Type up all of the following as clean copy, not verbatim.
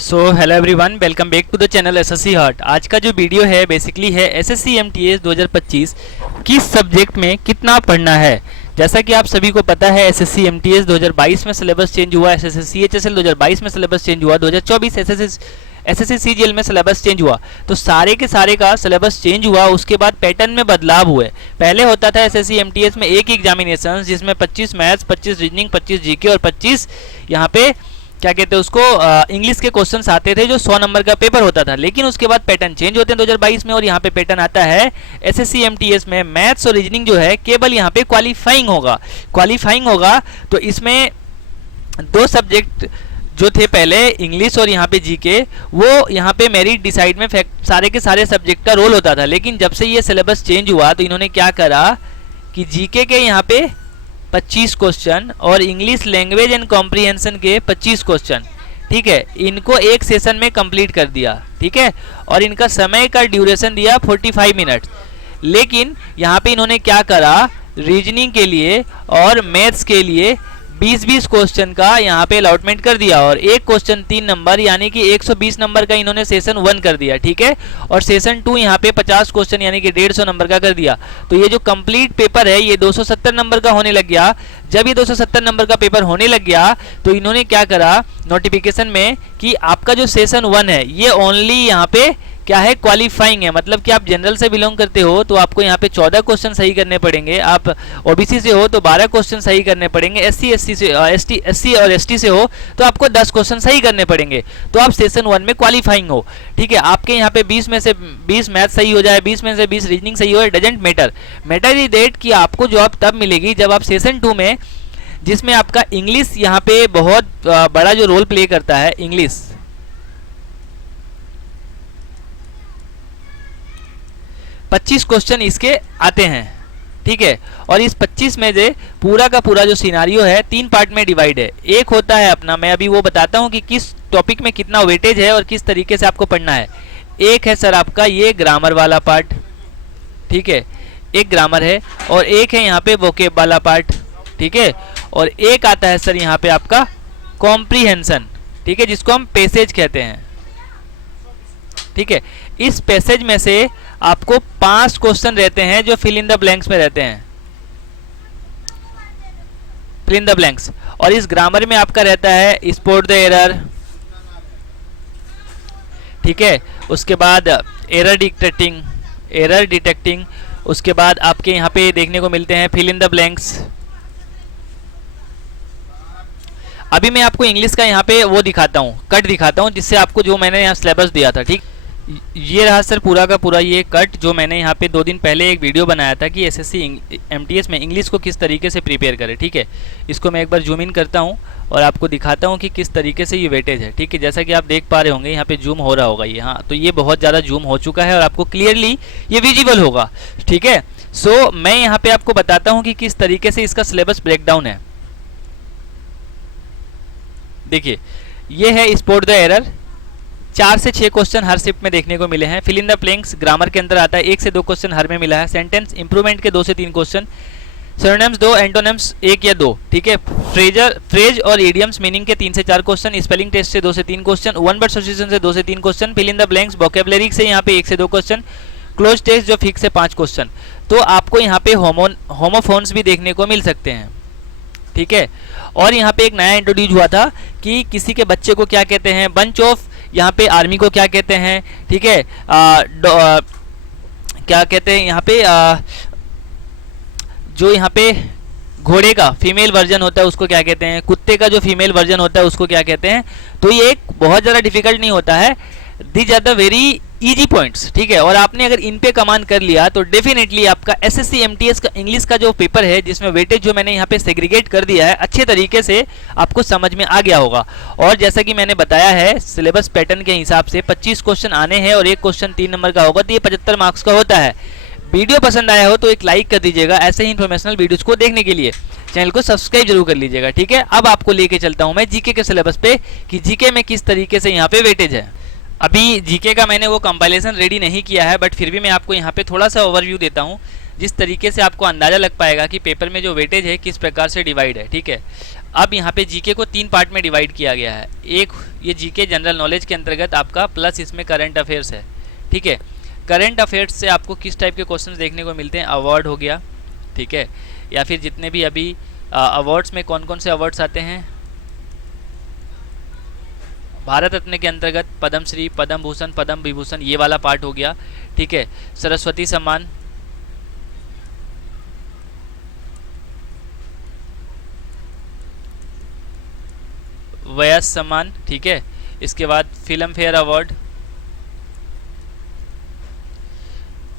So hello everyone, welcome back to the channel SSC hurt. आज का जो video है बेसिकली है एसएससी एमटीएस 2025 किस सब्जेक्ट में कितना पढ़ना है। जैसा कि आप सभी को पता है एसएससी एमटीएस 2022 में सिलेबस चेंज हुआ, एसएससी सीएचएसएल 2022 में सिलेबस चेंज हुआ, 2024 एसएससी सीजीएल में सिलेबस चेंज हुआ। तो सारे के सारे का सिलेबस चेंज हुआ, उसके बाद पैटर्न में बदलाव हुए। पहले होता था एसएससी एमटीएस में एक एग्जामिनेशन जिसमें 25 मैथ्स, 25 रीजनिंग, 25 जीके और 25 यहाँ पे क्या कहते हैं उसको इंग्लिश के क्वेश्चंस आते थे जो 100 नंबर का पेपर होता था। लेकिन उसके बाद पैटर्न चेंज होते हैं 2022 में और यहाँ पे पैटर्न आता है एसएससी एमटीएस में मैथ्स और रीजनिंग जो है केवल यहाँ पे क्वालिफाइंग होगा। तो इसमें दो सब्जेक्ट जो थे पहले इंग्लिश और यहाँ पे जीके, वो यहाँ पे मेरिट डिसाइड में सारे के सारे सब्जेक्ट का रोल होता था। लेकिन जब से ये सिलेबस चेंज हुआ तो इन्होंने क्या करा कि जीके के यहाँ पे 25 क्वेश्चन और इंग्लिश लैंग्वेज एंड कॉम्प्रिहेंशन के 25 क्वेश्चन, ठीक है, इनको एक सेशन में कंप्लीट कर दिया, ठीक है, और इनका समय का ड्यूरेशन दिया 45 मिनट। लेकिन यहाँ पे इन्होंने क्या करा, रीजनिंग के लिए और मैथ्स के लिए 20-20 क्वेश्चन का यहाँ पे अलॉटमेंट कर दिया और एक क्वेश्चन 3 नंबर यानी कि 120 नंबर का इन्होंने सेशन 1 कर दिया, ठीक है, और सेशन 2 यहाँ पे 50 क्वेश्चन यानी कि 150 नंबर का कर दिया। तो ये जो कंप्लीट पेपर है ये 270 नंबर का होने लग गया। जब ये 270 नंबर का पेपर होने लग गया तो इन्होंने क्या करा नोटिफिकेशन में कि आपका जो सेशन 1 है ये ओनली यहाँ पे क्या है, क्वालिफाइंग है। मतलब कि आप जनरल से बिलोंग करते हो तो आपको यहाँ पे 14 क्वेश्चन सही करने पड़ेंगे, आप ओबीसी से हो तो 12 क्वेश्चन सही करने पड़ेंगे, एससी और एसटी से हो तो आपको 10 क्वेश्चन सही करने पड़ेंगे। तो आप सेशन 1 में क्वालिफाइंग हो, ठीक है। आपके यहाँ पे 20 में से 20 मैथ सही हो जाए, 20 में से 20 रीजनिंग सही हो, डजेंट मैटर इज दैट कि आपको जॉब तब मिलेगी जब आप सेशन 2 में, जिसमें आपका इंग्लिश यहाँ पे बहुत बड़ा जो रोल प्ले करता है, इंग्लिश 25 क्वेश्चन इसके आते हैं, ठीक है। और इस 25 में से पूरा का पूरा जो सिनारियो है 3 पार्ट में डिवाइड है। एक होता है अपना, मैं अभी वो बताता हूँ कि किस टॉपिक में कितना वेटेज है और किस तरीके से आपको पढ़ना है। एक है सर आपका ये ग्रामर वाला पार्ट, ठीक है, एक ग्रामर है, और एक है यहाँ पे वोकेब वाला पार्ट, ठीक है, और एक आता है सर यहाँ पे आपका कॉम्प्रीहेंशन, ठीक है, जिसको हम पैसेज कहते हैं, ठीक है। इस पैसेज में से आपको 5 क्वेश्चन रहते हैं जो फिल इन द ब्लैंक्स में रहते हैं, फिल इन द ब्लैंक्स। और इस ग्रामर में आपका रहता है स्पॉट द एरर, ठीक है, उसके बाद एरर डिटेक्टिंग, उसके बाद आपके यहाँ पे देखने को मिलते हैं फिल इन द ब्लैंक्स। अभी मैं आपको इंग्लिश का यहाँ पे वो दिखाता हूँ, कट दिखाता हूँ, जिससे आपको जो मैंने यहाँ सिलेबस दिया था, ठीक, ये रहा सर पूरा का पूरा ये कट जो मैंने यहाँ पे 2 दिन पहले एक वीडियो बनाया था कि एसएससी एमटीएस में इंग्लिश को किस तरीके से प्रिपेयर करें, ठीक है। इसको मैं एक बार जूम इन करता हूँ और आपको दिखाता हूँ कि किस तरीके से ये वेटेज है, ठीक है। जैसा कि आप देख पा रहे होंगे यहाँ पे जूम हो रहा होगा ये, हाँ, तो ये बहुत ज़्यादा जूम हो चुका है और आपको क्लियरली ये विजिबल होगा, ठीक है। सो मैं यहाँ पे आपको बताता हूँ कि किस तरीके से इसका सिलेबस ब्रेकडाउन है। देखिए ये है स्पॉट द एरर, 4 से 6 क्वेश्चन हर शिफ्ट में देखने को मिले हैं। Fill in the blanks grammar के अंदर आता है, 1 से 2 क्वेश्चन हर में मिला है। सेंटेंस इंप्रूवमेंट के 2 से 3 क्वेश्चन, सिनोनिम्स 2, एंटोनिम्स 1 या 2, ठीक है। फ्रेज और इडियम्स मीनिंग के 3 से 4 क्वेश्चन, स्पेलिंग टेस्ट से 2 से 3 क्वेश्चन, वन वर्ड एसोसिएशन से 2 से 3 question, fill in the blanks vocabulary से यहाँ पे 1 से 2 क्वेश्चन, क्लोज टेस्ट जो फिक्स से 5 क्वेश्चन। तो आपको यहाँ पे होमोफोन्स भी देखने को मिल सकते हैं, ठीक है। और यहाँ पे एक नया इंट्रोड्यूस हुआ था कि किसी के बच्चे को क्या कहते हैं, बंच ऑफ, यहाँ पे आर्मी को क्या कहते हैं, ठीक है, क्या कहते हैं यहाँ पे जो यहाँ पे घोड़े का फीमेल वर्जन होता है उसको क्या कहते हैं, कुत्ते का जो फीमेल वर्जन होता है उसको क्या कहते हैं। तो ये एक बहुत ज़्यादा डिफिकल्ट नहीं होता है, these are the very easy points, ठीक है। और आपने अगर इन पे कमांड कर लिया तो डेफिनेटली आपका एसएससी एमटीएस का इंग्लिश का जो पेपर है, जिसमें वेटेज जो मैंने यहाँ पे सेग्रीगेट कर दिया है, अच्छे तरीके से आपको समझ में आ गया होगा। और जैसा कि मैंने बताया है सिलेबस पैटर्न के हिसाब से 25 क्वेश्चन आने हैं और एक क्वेश्चन 3 नंबर का होगा, तो ये 75 मार्क्स का होता है। वीडियो पसंद आया हो तो एक लाइक कर दीजिएगा, ऐसे ही इन्फॉर्मेशनल वीडियोस को देखने के लिए चैनल को सब्सक्राइब जरूर कर लीजिएगा, ठीक है। अब आपको लेके चलता हूँ मैं जीके के सिलेबस पे कि जीके में किस तरीके से यहाँ पे वेटेज है। अभी जीके का मैंने वो कंपाइलेशन रेडी नहीं किया है, बट फिर भी मैं आपको यहाँ पे थोड़ा सा ओवरव्यू देता हूँ जिस तरीके से आपको अंदाज़ा लग पाएगा कि पेपर में जो वेटेज है किस प्रकार से डिवाइड है, ठीक है। अब यहाँ पे जीके को 3 पार्ट में डिवाइड किया गया है। एक ये जीके जनरल नॉलेज के अंतर्गत आपका, प्लस इसमें करंट अफेयर्स है। ठीक है, करंट अफेयर्स से आपको किस टाइप के क्वेश्चंस देखने को मिलते हैं, अवार्ड हो गया, ठीक है, या फिर जितने भी अभी अवार्ड्स में कौन कौन से अवार्ड्स आते हैं, भारत रत्न के अंतर्गत पद्मश्री, पद्म भूषण, पद्म विभूषण, ये वाला पार्ट हो गया। ठीक है, सरस्वती सम्मान, व्यास सम्मान, ठीक है, इसके बाद फिल्म फेयर अवार्ड।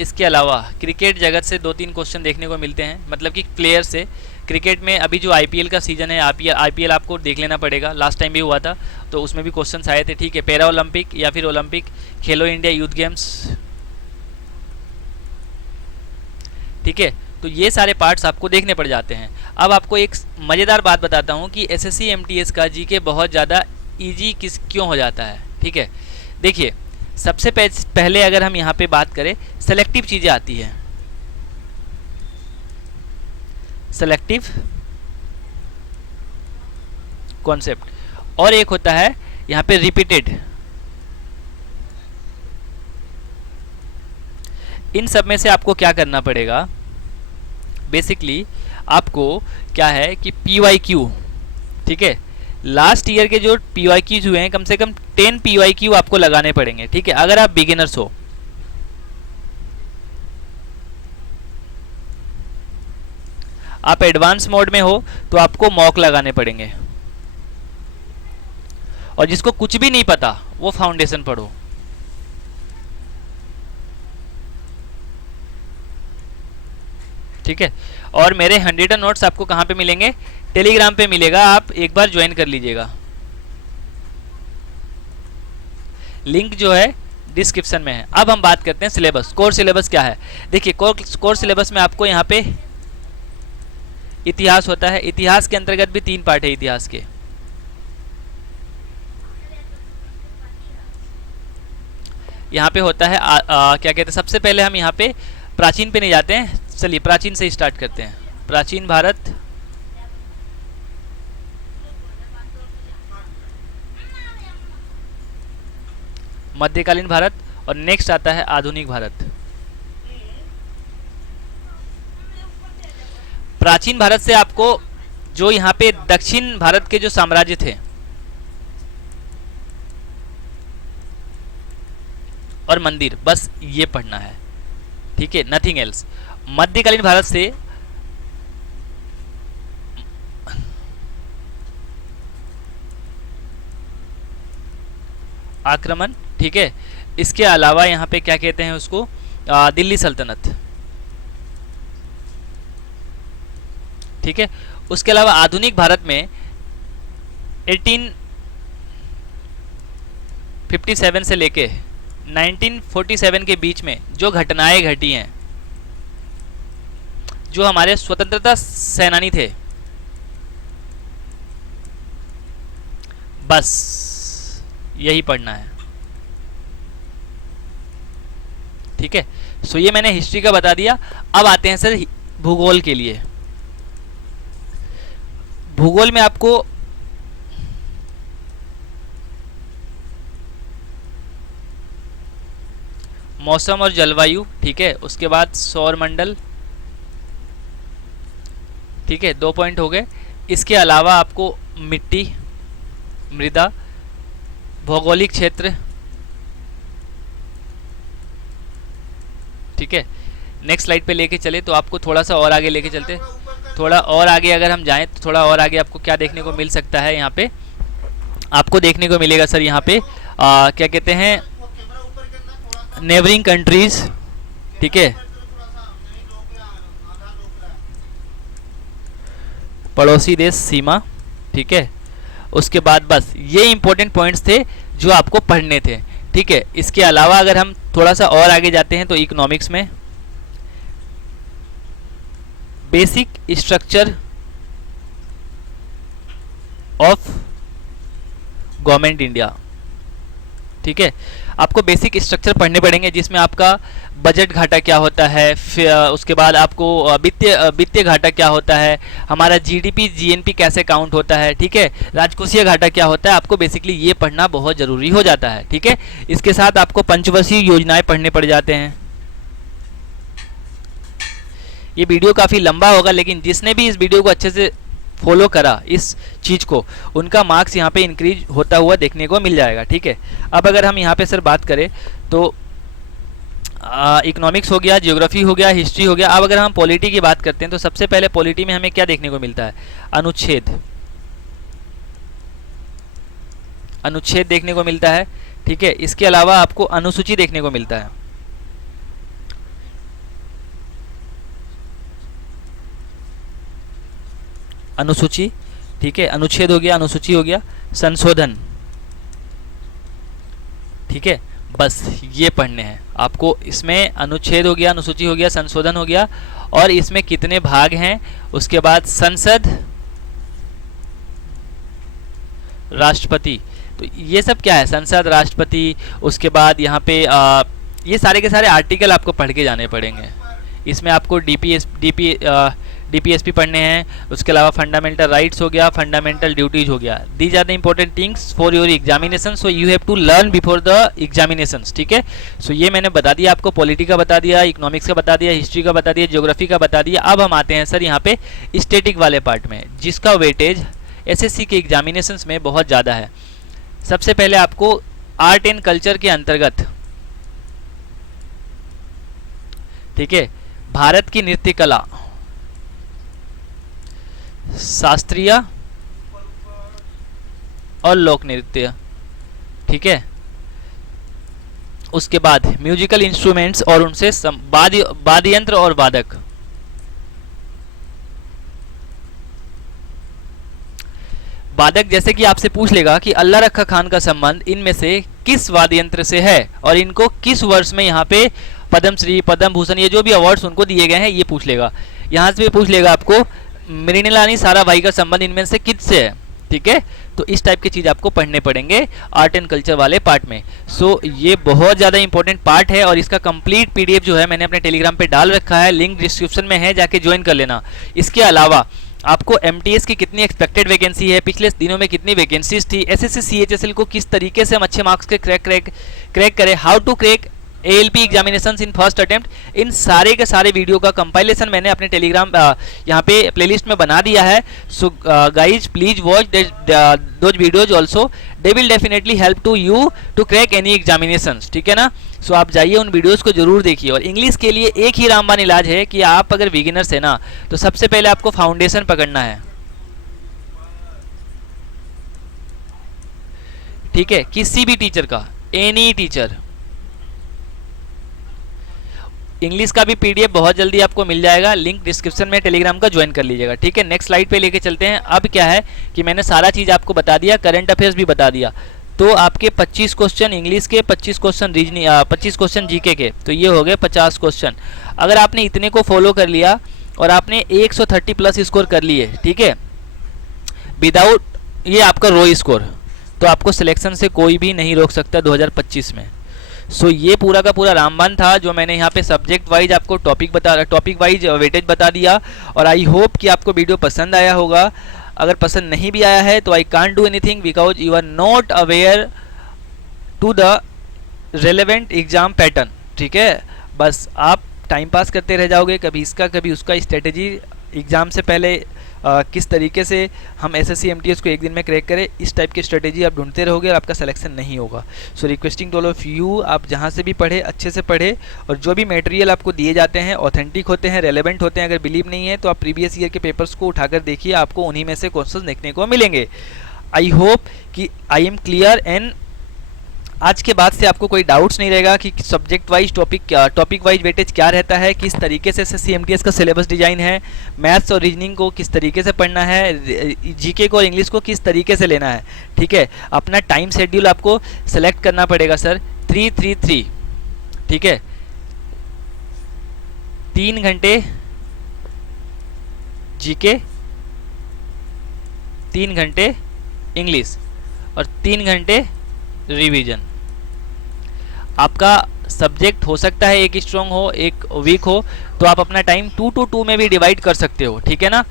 इसके अलावा क्रिकेट जगत से 2-3 क्वेश्चन देखने को मिलते हैं, मतलब कि प्लेयर से। क्रिकेट में अभी जो आईपीएल का सीज़न है, आईपीएल आपको देख लेना पड़ेगा, लास्ट टाइम भी हुआ था तो उसमें भी क्वेश्चन आए थे। ठीक है, पैरा ओलंपिक या फिर ओलंपिक, खेलो इंडिया यूथ गेम्स। ठीक है, तो ये सारे पार्ट्स आपको देखने पड़ जाते हैं। अब आपको एक मज़ेदार बात बताता हूँ कि एसएससी एमटीएस का जीके बहुत ज़्यादा ईजी क्यों हो जाता है। ठीक है, देखिए सबसे पहले अगर हम यहाँ पे बात करें, सेलेक्टिव चीज़ें आती है, सेलेक्टिव कॉन्सेप्ट, और एक होता है यहाँ पे रिपीटेड। इन सब में से आपको क्या करना पड़ेगा, बेसिकली आपको क्या है कि PYQ, ठीक है, लास्ट ईयर के जो PYQs हुए हैं कम से कम 10 PYQ आपको लगाने पड़ेंगे। ठीक है, अगर आप बिगिनर्स हो। आप एडवांस मोड में हो तो आपको मॉक लगाने पड़ेंगे, और जिसको कुछ भी नहीं पता वो फाउंडेशन पढ़ो। ठीक है, और मेरे 100 नोट्स आपको कहाँ पे मिलेंगे, टेलीग्राम पे मिलेगा, आप एक बार ज्वाइन कर लीजिएगा, लिंक जो है डिस्क्रिप्शन में है। अब हम बात करते हैं सिलेबस, कोर सिलेबस क्या है। देखिए कोर सिलेबस में आपको यहाँ पे इतिहास होता है, इतिहास के अंतर्गत भी 3 पार्ट है इतिहास के। यहाँ पे होता है क्या कहते हैं, सबसे पहले हम यहाँ पे प्राचीन पे नहीं जाते हैं, चलिए प्राचीन से स्टार्ट करते हैं। प्राचीन भारत, मध्यकालीन भारत, और नेक्स्ट आता है आधुनिक भारत। प्राचीन भारत से आपको जो यहाँ पे दक्षिण भारत के जो साम्राज्य थे और मंदिर, बस ये पढ़ना है। ठीक है, नथिंग एल्स। मध्यकालीन भारत से आक्रमण, ठीक है, इसके अलावा यहाँ पे क्या कहते हैं उसको, दिल्ली सल्तनत। ठीक है, उसके अलावा आधुनिक भारत में 1857 से लेके 1947 के बीच में जो घटनाएं घटी हैं, जो हमारे स्वतंत्रता सेनानी थे, बस यही पढ़ना है। ठीक है, सो ये मैंने हिस्ट्री का बता दिया। अब आते हैं सर भूगोल के लिए। भूगोल में आपको मौसम और जलवायु, ठीक है, उसके बाद सौर मंडल, ठीक है, 2 पॉइंट हो गए। इसके अलावा आपको मिट्टी, मृदा, भौगोलिक क्षेत्र, ठीक है। नेक्स्ट स्लाइड पे लेके चले तो आपको थोड़ा सा और आगे लेके चलते, थोड़ा और आगे अगर हम जाएं तो थोड़ा और आगे आपको क्या देखने को मिल सकता है। यहाँ पे आपको देखने को मिलेगा सर, यहाँ पे क्या कहते हैं, नेबरिंग कंट्रीज, ठीक है, पड़ोसी देश, सीमा, ठीक है। उसके बाद बस ये इंपॉर्टेंट पॉइंट्स थे जो आपको पढ़ने थे। ठीक है, इसके अलावा अगर हम थोड़ा सा और आगे जाते हैं तो इकोनॉमिक्स में basic structure of government India, ठीक है। आपको बेसिक स्ट्रक्चर पढ़ने पड़ेंगे जिसमें आपका बजट घाटा क्या होता है, फिर उसके बाद आपको वित्तीय घाटा क्या होता है, हमारा जीडीपी जीएनपी कैसे काउंट होता है, ठीक है, राजकोषीय घाटा क्या होता है। आपको बेसिकली ये पढ़ना बहुत ज़रूरी हो जाता है, ठीक है। इसके साथ आपको पंचवर्षीय योजनाएं पढ़ने पड़ जाते हैं। ये वीडियो काफ़ी लंबा होगा, लेकिन जिसने भी इस वीडियो को अच्छे से फॉलो करा इस चीज़ को, उनका मार्क्स यहाँ पे इंक्रीज होता हुआ देखने को मिल जाएगा, ठीक है। अब अगर हम यहाँ पे सर बात करें तो इकोनॉमिक्स हो गया, ज्योग्राफी हो गया, हिस्ट्री हो गया। अब अगर हम पॉलिटी की बात करते हैं तो सबसे पहले पॉलिटी में हमें क्या देखने को मिलता है, अनुच्छेद, अनुच्छेद देखने को मिलता है, ठीक है। इसके अलावा आपको अनुसूची देखने को मिलता है, अनुसूची, ठीक है। अनुच्छेद हो गया, अनुसूची हो गया, संशोधन, ठीक है। बस ये पढ़ने हैं आपको। इसमें अनुच्छेद हो गया, अनुसूची हो गया, संशोधन हो गया, और इसमें कितने भाग हैं, उसके बाद संसद, राष्ट्रपति। तो ये सब क्या है, संसद, राष्ट्रपति, उसके बाद यहाँ पे ये सारे के सारे आर्टिकल आपको पढ़ के जाने पड़ेंगे। इसमें आपको डीपीएसपी पढ़ने हैं, उसके अलावा फंडामेंटल राइट्स हो गया, फंडामेंटल ड्यूटीज हो गया। These are the important things for your examination, so you have to learn before the examinations, ठीक है। सो ये मैंने बता दिया आपको, पॉलिटी का बता दिया, इकोनॉमिक्स का बता दिया, हिस्ट्री का बता दिया, ज्योग्राफी का बता दिया। अब हम आते हैं सर यहाँ पे स्टैटिक वाले पार्ट में, जिसका वेटेज एसएससी के एग्जामिनेशंस में बहुत ज़्यादा है। सबसे पहले आपको आर्ट एंड कल्चर के अंतर्गत, ठीक है, भारत की नृत्य कला, शास्त्रीय और लोक नृत्य, ठीक है। उसके बाद म्यूजिकल इंस्ट्रूमेंट्स और उनसे वाद्य यंत्र और वादक, वादक जैसे कि आपसे पूछ लेगा कि अल्लाह रखा खान का संबंध इनमें से किस वाद्य यंत्र से है और इनको किस वर्ष में यहाँ पे पद्मश्री, पद्म भूषण, ये जो भी अवार्ड्स उनको दिए गए हैं, ये पूछ लेगा। यहाँ से भी पूछ लेगा आपको मृणालिनी साराभाई का संबंध इनमें से किससे है, ठीक है। तो इस टाइप की चीज़ आपको पढ़ने पड़ेंगे आर्ट एंड कल्चर वाले पार्ट में। सो ये बहुत ज़्यादा इंपॉर्टेंट पार्ट है, और इसका कंप्लीट पीडीएफ जो है मैंने अपने टेलीग्राम पे डाल रखा है, लिंक डिस्क्रिप्शन में है, जाके ज्वाइन कर लेना। इसके अलावा आपको एमटीएस की कितनी एक्सपेक्टेड वैकेंसी है, पिछले दिनों में कितनी वैकेंसीज थी, एसएससी सीएचएसएल को किस तरीके से हम अच्छे मार्क्स के क्रैक करें, how to crack ALP examinations in first attempt, इन सारे के सारे वीडियो का कंपाइलेशन मैंने अपने टेलीग्राम यहाँ पे प्लेलिस्ट में बना दिया है। So guys please watch those videos also, they will definitely help to you to crack any examinations, ठीक है ना। सो आप जाइए उन वीडियोस को जरूर देखिए। और इंग्लिश के लिए एक ही रामबाण इलाज है कि आप अगर बिगिनर्स है ना, तो सबसे पहले आपको फाउंडेशन पकड़ना है, ठीक है, किसी भी टीचर का, एनी टीचर। इंग्लिश का भी पीडीएफ बहुत जल्दी आपको मिल जाएगा, लिंक डिस्क्रिप्शन में टेलीग्राम का ज्वाइन कर लीजिएगा, ठीक है। नेक्स्ट स्लाइड पे लेके चलते हैं। अब क्या है कि मैंने सारा चीज़ आपको बता दिया, करंट अफेयर्स भी बता दिया। तो आपके 25 क्वेश्चन इंग्लिश के, 25 क्वेश्चन रीजनिंग, 25 क्वेश्चन जीके के, तो ये हो गए 50 क्वेश्चन। अगर आपने इतने को फॉलो कर लिया और आपने 130 प्लस स्कोर कर लिए, ठीक है, विदाउट ये आपका रो स्कोर, तो आपको सिलेक्शन से कोई भी नहीं रोक सकता 2025 में। सो ये पूरा का पूरा रामबाण था जो मैंने यहाँ पे सब्जेक्ट वाइज आपको टॉपिक वाइज वेटेज बता दिया। और आई होप कि आपको वीडियो पसंद आया होगा। अगर पसंद नहीं भी आया है तो I can't do anything because you are not aware to the relevant exam pattern, ठीक है। बस आप टाइम पास करते रह जाओगे, कभी इसका कभी उसका। स्ट्रेटेजी एग्ज़ाम से पहले किस तरीके से हम एसएससी एमटीएस को एक दिन में क्रैक करें, इस टाइप की स्ट्रेटेजी आप ढूंढते रहोगे और आपका सिलेक्शन नहीं होगा। So requesting to all of you, आप जहाँ से भी पढ़े अच्छे से पढ़े, और जो भी मटेरियल आपको दिए जाते हैं ऑथेंटिक होते हैं, रेलेवेंट होते हैं। अगर बिलीव नहीं है तो आप प्रीवियस ईयर के पेपर्स को उठाकर देखिए, आपको उन्हीं में से क्वेश्चंस देखने को मिलेंगे। आई होप कि आई एम क्लियर, एंड आज के बाद से आपको कोई डाउट्स नहीं रहेगा कि subject wise topic wise weightage क्या रहता है, किस तरीके से एसएससी एमटीएस का सिलेबस डिजाइन है, मैथ्स और रीजनिंग को किस तरीके से पढ़ना है, जीके को और इंग्लिश को किस तरीके से लेना है, ठीक है। अपना टाइम शेड्यूल आपको सेलेक्ट करना पड़ेगा सर, 3-3-3, ठीक है। 3 घंटे जीके, 3 घंटे इंग्लिश और 3 घंटे रिवीजन, आपका सब्जेक्ट हो सकता है एक स्ट्रॉन्ग हो एक वीक हो, तो आप अपना टाइम 2 to 2 में भी डिवाइड कर सकते हो, ठीक है ना।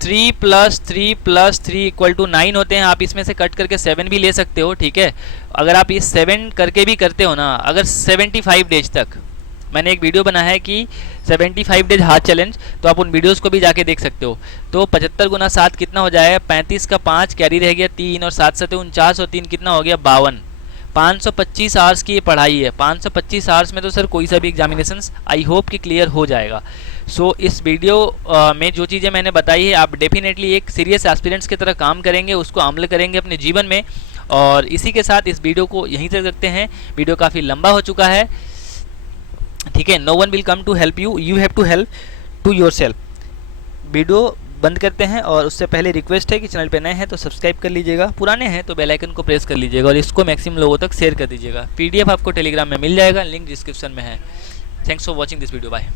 3 + 3 + 3 = 9 होते हैं, आप इसमें से कट करके 7 भी ले सकते हो, ठीक है। अगर आप इस 7 करके भी करते हो ना, अगर 75 डेज तक, मैंने एक वीडियो बना है कि 75 डेज हार्ड चैलेंज, तो आप उन वीडियोस को भी जाके देख सकते हो। तो 75 × 7 कितना हो जाएगा, 35 का 5 कैरी रह गया 3 और 7 7 49 और 3 कितना हो गया 52। 525 आवर्स की ये पढ़ाई है। 525 आवर्स में तो सर कोई सा भी एग्जामिनेशन आई होप कि क्लियर हो जाएगा। सो इस वीडियो में जो चीज़ें मैंने बताई है, आप डेफिनेटली एक सीरियस एस्पिरेंट्स की तरह काम करेंगे, उसको अमल करेंगे अपने जीवन में। और इसी के साथ इस वीडियो को यहीं तक रखते हैं। वीडियो काफ़ी लंबा हो चुका है, ठीक है। No one will come to help you, you have to help to yourself. Video बंद करते हैं, और उससे पहले रिक्वेस्ट है कि चैनल पे नए हैं तो सब्सक्राइब कर लीजिएगा, पुराने हैं तो बेल आइकन को प्रेस कर लीजिएगा, और इसको मैक्सिमम लोगों तक शेयर कर दीजिएगा। PDF आपको टेलीग्राम में मिल जाएगा, लिंक डिस्क्रिप्शन में है। Thanks for watching this video, bye.